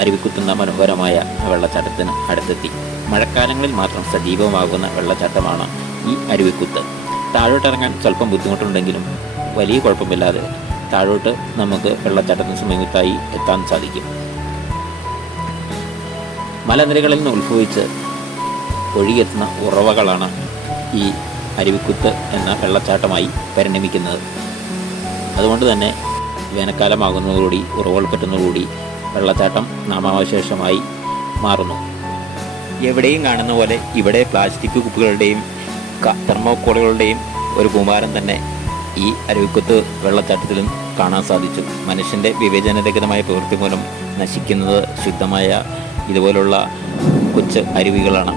അരുവിക്കുത്തുന്ന മനോഹരമായ വെള്ളച്ചാട്ടത്തിന് അടുത്തെത്തി. മഴക്കാലങ്ങളിൽ മാത്രം സജീവമാകുന്ന വെള്ളച്ചാട്ടമാണ് ഈ അരുവിക്കുത്ത്. താഴോട്ടിറങ്ങാൻ സ്വല്പം ബുദ്ധിമുട്ടുണ്ടെങ്കിലും വലിയ കുഴപ്പമില്ലാതെ താഴോട്ട് നമുക്ക് വെള്ളച്ചാട്ടത്തിന് സമീപത്തായി എത്താൻ സാധിക്കും. മലനിരകളിൽ നിന്ന് ഉത്ഭവിച്ച് ഒഴുകിയെത്തുന്ന ഉറവകളാണ് ഈ അരുവിക്കുത്ത് എന്ന വെള്ളച്ചാട്ടമായി പരിണമിക്കുന്നത്. അതുകൊണ്ട് തന്നെ വേനൽക്കാലമാകുന്നതോടുകൂടി ഉറവകൾ പറ്റുന്നതോടുകൂടി വെള്ളച്ചാട്ടം നാമാവശേഷമായി മാറുന്നു. എവിടെയും കാണുന്ന പോലെ ഇവിടെ പ്ലാസ്റ്റിക് കുപ്പികളുടെയും തെർമോക്കോളുകളുടെയും ഒരു കൂമ്പാരം തന്നെ ഈ അരുവിക്കുത്ത് വെള്ളച്ചാട്ടത്തിലും കാണാൻ സാധിച്ചു. മനുഷ്യൻ്റെ വിവേചനരഹിതമായ പ്രവൃത്തി മൂലം നശിക്കുന്നത് ശുദ്ധമായ ഇതുപോലുള്ള കൊച്ചു അരുവികളാണ്.